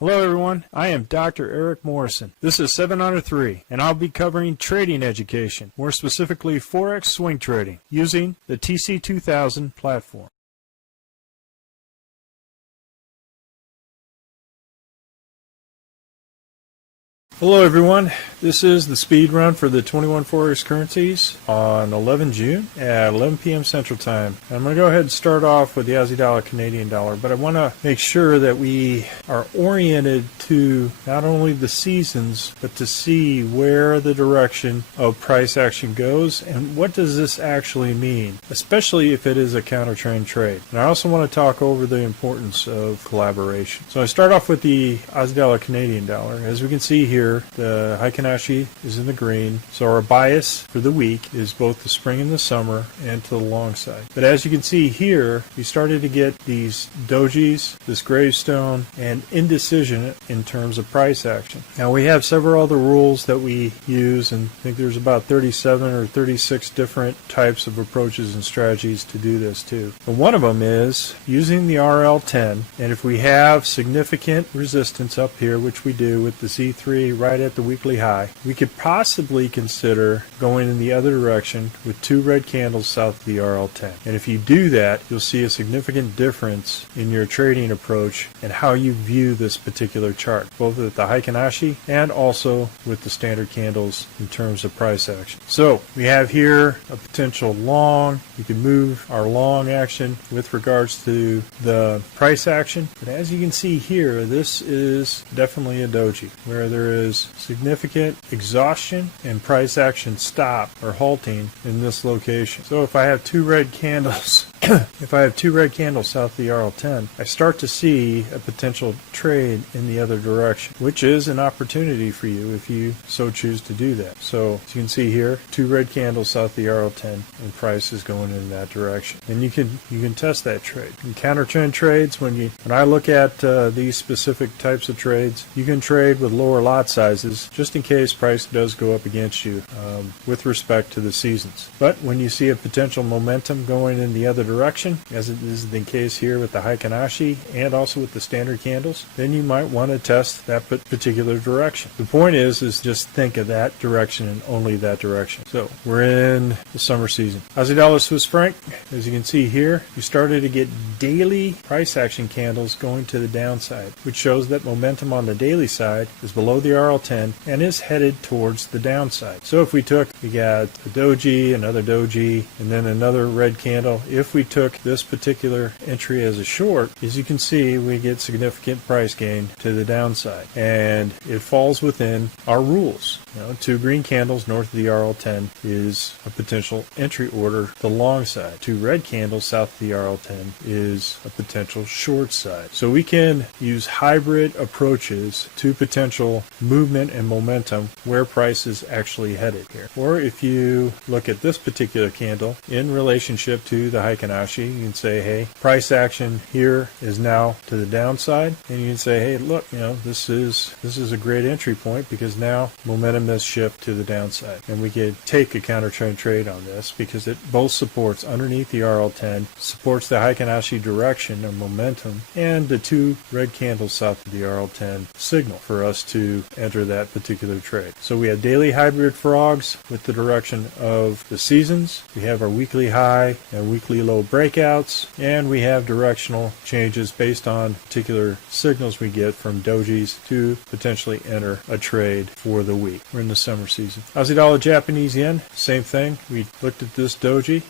Hello everyone, I am Dr. Eric Morrison. This is 7 Under 3, and I'll be covering trading education, more specifically Forex swing trading, using the TC2000 platform. Hello everyone, this is the speed run for the 21 Forex currencies on 11 June at 11 p.m. Central Time. I'm going to go ahead and start off with the Aussie dollar, Canadian dollar, but I want to make sure that we are oriented to not only the seasons, but to see where the direction of price action goes and what does this actually mean, especially if it is a counter trend trade. And I also want to talk over the importance of collaboration. So I start off with the Aussie dollar, Canadian dollar. As we can see here, the Heikin-Ashi is in the green, so our bias for the week is both the spring and the summer and to the long side. But as you can see here, we started to get these dojis, this gravestone, and indecision in terms of price action. Now we have several other rules that we use, and I think there's about 37 or 36 different types of approaches and strategies to do this too. But one of them is using the RL10, and if we have significant resistance up here, which we do with the Z3 right at the weekly high, we could possibly consider going in the other direction with two red candles south of the RL10. And if you do that, you'll see a significant difference in your trading approach and how you view this particular chart, both at the Heikin-Ashi and also with the standard candles in terms of price action. So we have here a potential long. You can move our long action with regards to the price action. But as you can see here, this is definitely a doji where there is significant exhaustion and price action stop or halting in this location. So if I have two red candles if I have two red candles south of the RL10, I start to see a potential trade in the other direction, which is an opportunity for you if you so choose to do that. So as you can see here, two red candles south of the RL10 and price is going in that direction. And you can test that trade. In counter trend trades, when I look at these specific types of trades, you can trade with lower lot sizes just in case price does go up against you with respect to the seasons. But when you see a potential momentum going in the other direction, as it is the case here with the Heikin-Ashi and also with the standard candles, then you might want to test that particular direction. The point is just think of that direction and only that direction. So we're in the summer season. Aussie dollar, Swiss franc, as you can see here, you started to get daily price action candles going to the downside, which shows that momentum on the daily side is below the RL10 and is headed towards the downside. So if we got a doji, another doji, and then another red candle, if we took this particular entry as a short, as you can see, we get significant price gain to the downside, and it falls within our rules. Two green candles north of the RL10 is a potential entry order, the long side. Two red candles south of the RL10 is a potential short side. So we can use hybrid approaches to potential movement and momentum where price is actually headed here. Or if you look at this particular candle in relationship to the Heikin-Ashi, you can say, hey, price action here is now to the downside, and you can say, hey, look, this is a great entry point because now momentum has shifted to the downside, and we could take a counter trend trade on this because it both supports underneath the RL10, supports the Heikin-Ashi direction of momentum, and the two red candles south of the RL10 signal for us to enter that particular trade. So we have daily hybrid frogs with the direction of the seasons. We have our weekly high and weekly low breakouts, and we have directional changes based on particular signals we get from dojis to potentially enter a trade for the week. We're in the summer season. Aussie dollar, Japanese yen, same thing. We looked at this doji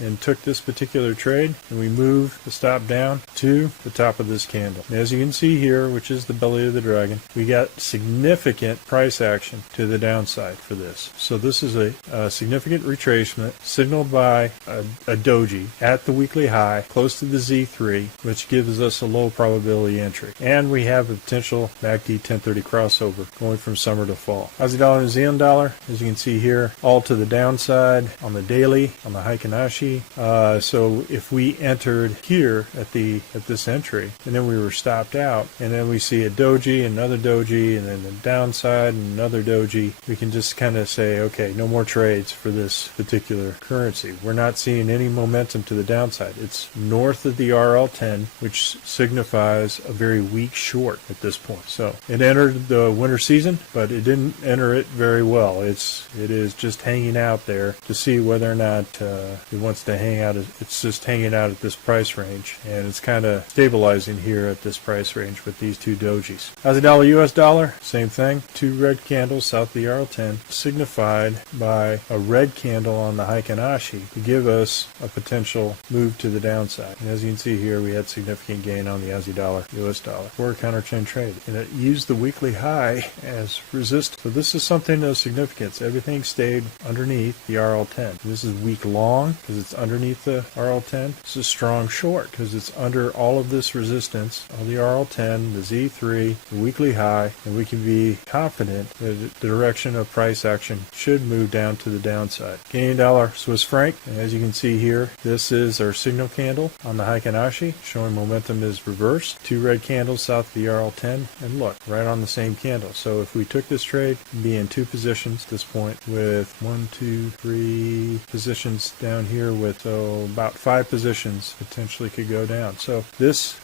and took this particular trade, and we moved the stop down to the top of this candle. And as you can see here, which is the belly of the dragon, we got significant price action to the downside for this. So this is a significant retracement signaled by a doji at the weekly high close to the Z3, which gives us a low probability entry. And we have a potential MACD 1030 crossover going from summer to fall. Aussie dollar, New Zealand dollar, as you can see here, all to the downside on the daily, on the Heikin Heikin-Ashi. So if we entered here at this entry, and then we were stopped out, and then we see a doji, another doji, and then the downside, and another doji, we can just kind of say, okay, no more trades for this particular currency. We're not seeing any momentum to the downside. It's north of the RL10, which signifies a very weak short at this point. So it entered the winter season, but it didn't enter it very well. It is just hanging out there to see whether or not it wants to hang out. It's just hanging out at this price range, and it's kind of stabilizing here at this price range with these two dojis. Aussie dollar, US dollar, same thing. Two red candles south of the RL10, signified by a red candle on the Heikin-Ashi to give us a potential move to the downside. And as you can see here, we had significant gain on the Aussie dollar, US dollar for a counter-trend trade, and it used the weekly high as resistance. So this is something of significance. Everything stayed underneath the RL10. This is weak long because it's underneath the RL10. This is strong short because it's under all of this resistance on the RL10, the Z3, the weekly high, and we can be confident that the direction of price action should move down to the downside. Canadian dollar, Swiss franc, and as you can see here, this is our signal candle on the Heikin-Ashi, showing momentum is reversed. Two red candles south of the RL10, and look, right on the same candle. So if we took this trade, we'd be in two positions at this point with 1, 2, 3 positions down here with about 5 positions potentially could go down. So this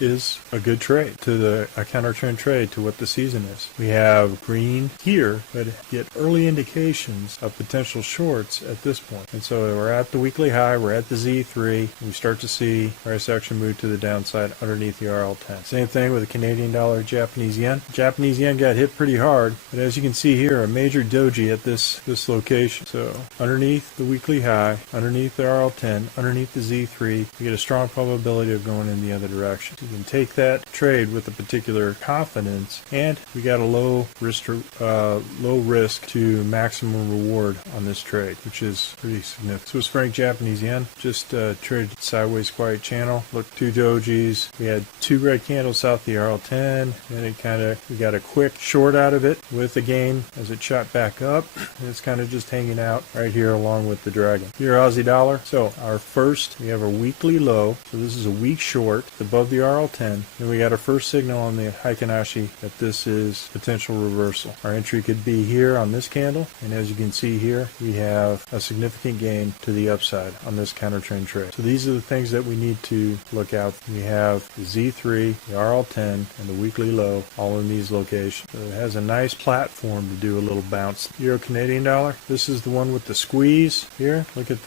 is a good trade to a counter trend trade to what the season is. We have green here, but get early indications of potential shorts at this point. And so we're at the weekly high, we're at the Z3, and we start to see price action move to the downside underneath the RL10. Same thing with the Canadian dollar, Japanese yen. Japanese yen got hit pretty hard, but as you can see here, a major doji at this location. So underneath the weekly high, underneath the RL10, underneath the Z3, we get a strong probability of going in the other direction. So you can take that trade with a particular confidence, and we got a low risk to maximum reward on this trade, which is pretty significant. Swiss franc, Japanese yen, just traded sideways quiet channel. Look, two dojis. We had two red candles south of the RL10, and we got a quick short out of it with a gain as it shot back up. And it's kind of just hanging out right here along with the dragon. Here, Aussie dollar. So we have our weekly low. So this is a weak short. It's above the RL10. Then we got our first signal on the Heikin-Ashi that this is potential reversal. Our entry could be here on this candle, and as you can see here, we have a significant gain to the upside on this counter trend trade. So these are the things that we need to look out. We have the Z3, the RL10, and the weekly low all in these locations. So it has a nice platform to do a little bounce. Euro Canadian dollar. This is the one with the squeeze here. Look at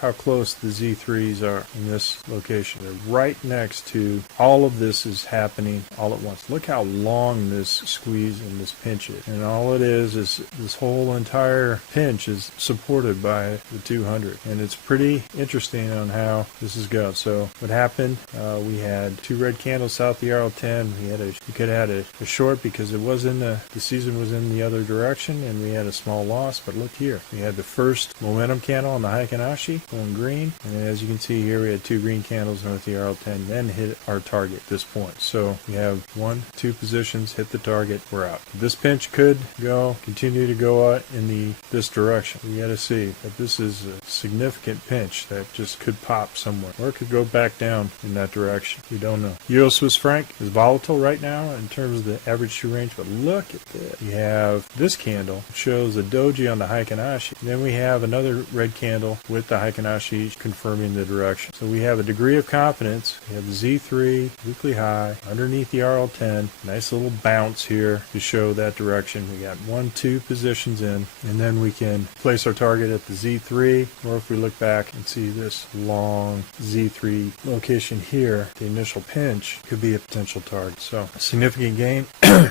how close the Z3s are in this location. They're right next to all of this is happening all at once. Look how long this squeeze and this pinch is. And all it is this whole entire pinch is supported by the 200. And it's pretty interesting on how this is going. So what happened, we had two red candles south of the RL10. We could have had a short because it was in the season was in the other direction, and we had a small loss. But look here, we had the first momentum candle on the Heikin-Ashi going green, and as you can see here, we had two green candles north of the RL10, then hit our target at this point. So we have 1, 2 positions, hit the target, we're out. This pinch could continue to go out in this direction. We got to see, but this is a significant pinch that just could pop somewhere, or it could go back down in that direction. We don't know. Euro Swiss franc is volatile right now in terms of the average true range, but look at this. We have this candle shows a doji on the Heikin-Ashi. Then we have another red candle with the Heikin-Ashi confirming the direction. So we have a degree of confidence. We have the Z3 weekly high underneath the RL10. Nice little bounce here to show that direction. We got 1, 2 positions in, and then we can place our target at the Z3, or if we look back and see this long Z3 location here, the initial pinch could be a potential target. So a significant gain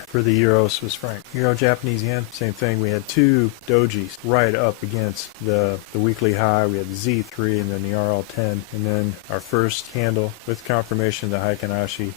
for the Euro Swiss franc. Euro Japanese yen, same thing. We had two dojis right up against the weekly high. We had the Z3 and then the RL10, and then our first candle with confirmation of the Heikin-Ashi.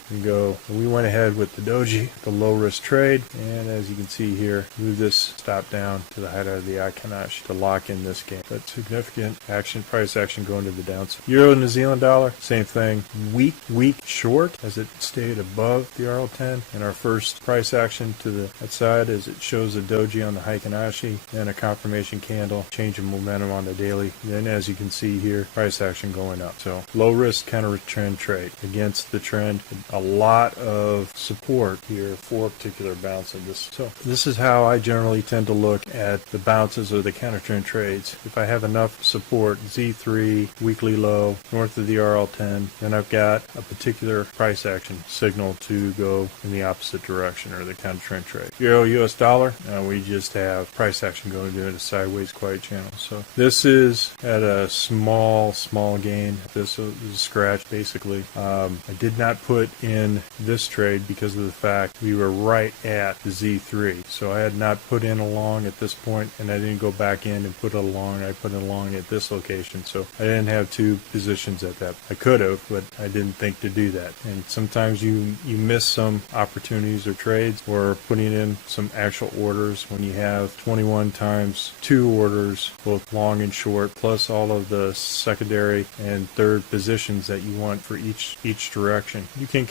We went ahead with the doji, the low risk trade, and as you can see here, move this stop down to the height of the Heikin-Ashi to lock in this game. But significant action, price action going to the downside. Euro New Zealand dollar, same thing. Weak short as it stayed above the RL10, and our first price action to the outside as it shows a doji on the Heikin-Ashi, and a confirmation candle, change of momentum on the the daily. Then as you can see here, price action going up. So low risk counter trend trade against the trend. A lot of support here for a particular bounce in this. So this is how I generally tend to look at the bounces or the counter trend trades. If I have enough support, Z3, weekly low, north of the RL10, then I've got a particular price action signal to go in the opposite direction, or the counter trend trade. Euro US dollar, we just have price action going to a sideways quiet channel. So this is at a small gain. This is a scratch basically. I did not put in this trade because of the fact we were right at the Z3. So I had not put in a long at this point, and I didn't go back in and put a long. I put a long at this location. So I didn't have two positions at that. I could have, but I didn't think to do that. And sometimes you miss some opportunities or trades, or putting in some actual orders when you have 21 times 2 orders, both long and short, plus all of the secondary and third positions that you want for each direction. You can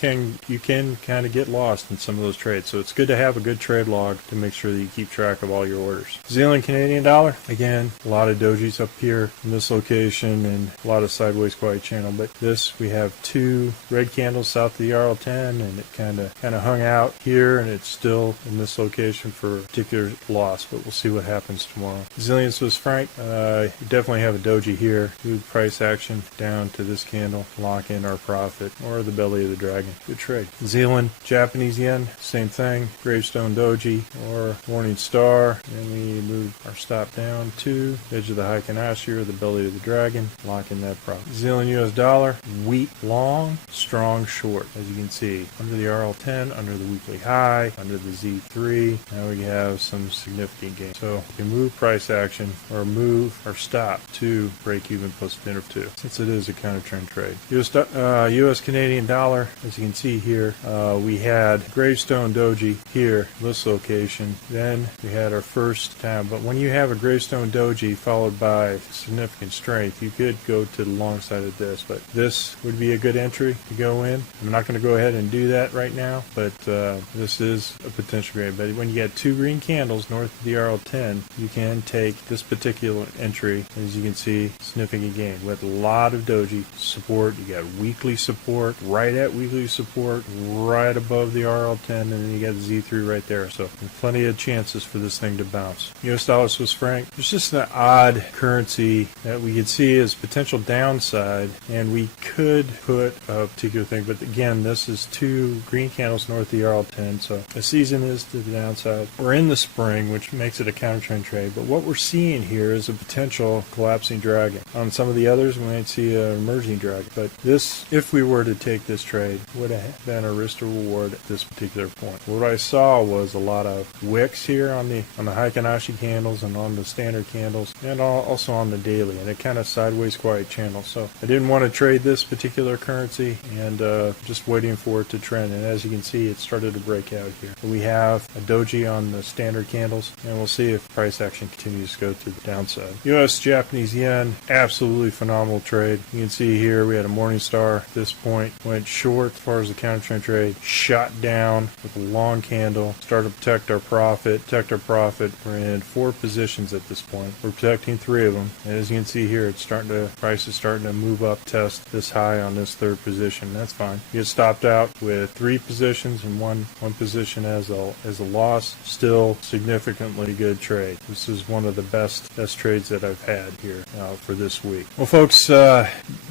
kind of get lost in some of those trades. So it's good to have a good trade log to make sure that you keep track of all your orders. Zealand Canadian dollar, again, a lot of dojis up here in this location and a lot of sideways quiet channel. But this, we have 2 red candles south of the RL10, and it kind of hung out here, and it's still in this location for a particular loss. But we'll see what happens tomorrow. Brazilian Swiss franc, you definitely have a doji here. Move price action down to this candle, lock in our profit, or the belly of the dragon. Good trade. Zealand Japanese yen, same thing. Gravestone doji or morning star, and we move our stop down to edge of the Haikanashi or the belly of the dragon, lock in that profit. Zealand US dollar, weak long, strong short. As you can see, under the RL10, under the weekly high, under the Z3. Now we have some significant gain. So we can move price action or move our stop to break even post dinner 2, since it is a counter trend trade. US Canadian dollar, as you can see here, we had Gravestone doji here, this location. Then we had our first time. But when you have a Gravestone doji followed by significant strength, you could go to the long side of this. But this would be a good entry to go in. I'm not going to go ahead and do that right now, but this is a potential grade. But when you get 2 green candles north of the RL10, you can take this particular entry. As you can see, significant gain with a lot of doji support. You got weekly support, right at weekly support, right above the RL10, and then you got the Z3 right there. So plenty of chances for this thing to bounce. US dollar Swiss franc, it's just an odd currency that we could see as potential downside, and we could put a particular thing. But again, this is 2 green candles north of the RL10, so the season is to the downside. We're in the spring, which makes it a counter trend trade, but what we're seeing here is a potential collapsing dragon. On some of the others, we might see an emerging dragon, but this, if we were to take this trade, would have been a risk to reward at this particular point. What I saw was a lot of wicks here on the Haikanashi candles and on the standard candles, and also on the daily, and it kind of sideways quiet channel. So I didn't want to trade this particular currency, and just waiting for it to trend. And as you can see, it started to break out here. We have a doji on the standard candles, and we'll see if price action continues to go to the downside. US Japanese yen, absolutely phenomenal trade. You can see here we had a morning star at this point, went short as far as the counter trend trade, shot down with a long candle, started to protect our profit. We're in 4 positions at this point. We're protecting 3 of them, and as you can see here, price is starting to move up, test this high on this 3rd position. That's fine. You get stopped out with 3 positions and one position as a loss. Still significantly good trade. This is one of the best trades that I've had here for this week. Well, folks,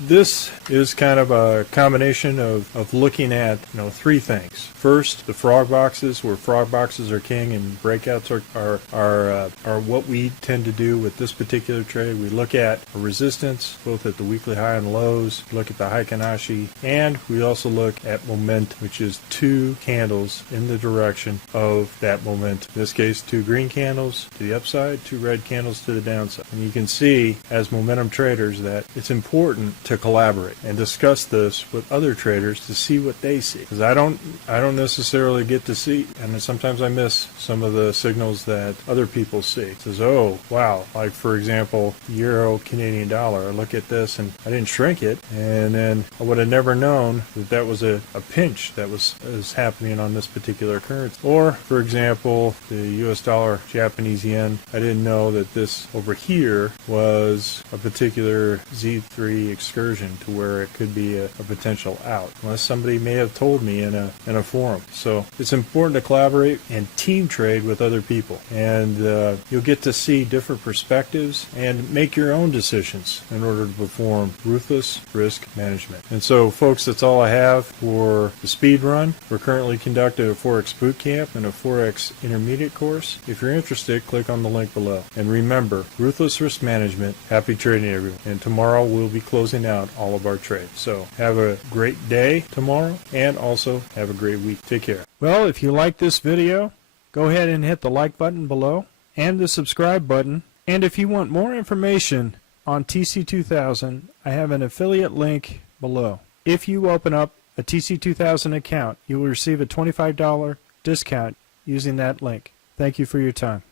this is kind of a combination of looking at 3 things. First, the frog boxes, where frog boxes are king and breakouts are what we tend to do with this particular trade. We look at a resistance both at the weekly high and lows, look at the Haikanashi, and we also look at momentum, which is 2 candles in the direction of that momentum. In this case, 2 green candles to the upside, 2 red candles to the downside. And you can see as momentum traders that it's important to collaborate and discuss this with other traders to see what they see, because I don't necessarily get to see, and sometimes I miss some of the signals that other people see. It says, oh wow, like for example, Euro Canadian dollar, I look at this and I didn't shrink it, and then I would have never known that was a pinch that was happening on this particular currency. Or for example, the US dollar Japanese yen, I didn't know that this over here trigger was a particular Z3 excursion to where it could be a potential out, unless somebody may have told me in a forum. So it's important to collaborate and team trade with other people, and you'll get to see different perspectives and make your own decisions in order to perform ruthless risk management. And so, folks, that's all I have for the speed run. We're currently conducting a Forex boot camp and a Forex intermediate course. If you're interested, click on the link below. And remember, ruthless risk management. Happy trading, everyone. And tomorrow we'll be closing out all of our trades. So have a great day tomorrow, and also have a great week. Take care. Well, if you like this video, go ahead and hit the like button below and the subscribe button. And if you want more information on TC2000, I have an affiliate link below. If you open up a TC2000 account, you will receive a $25 discount using that link. Thank you for your time.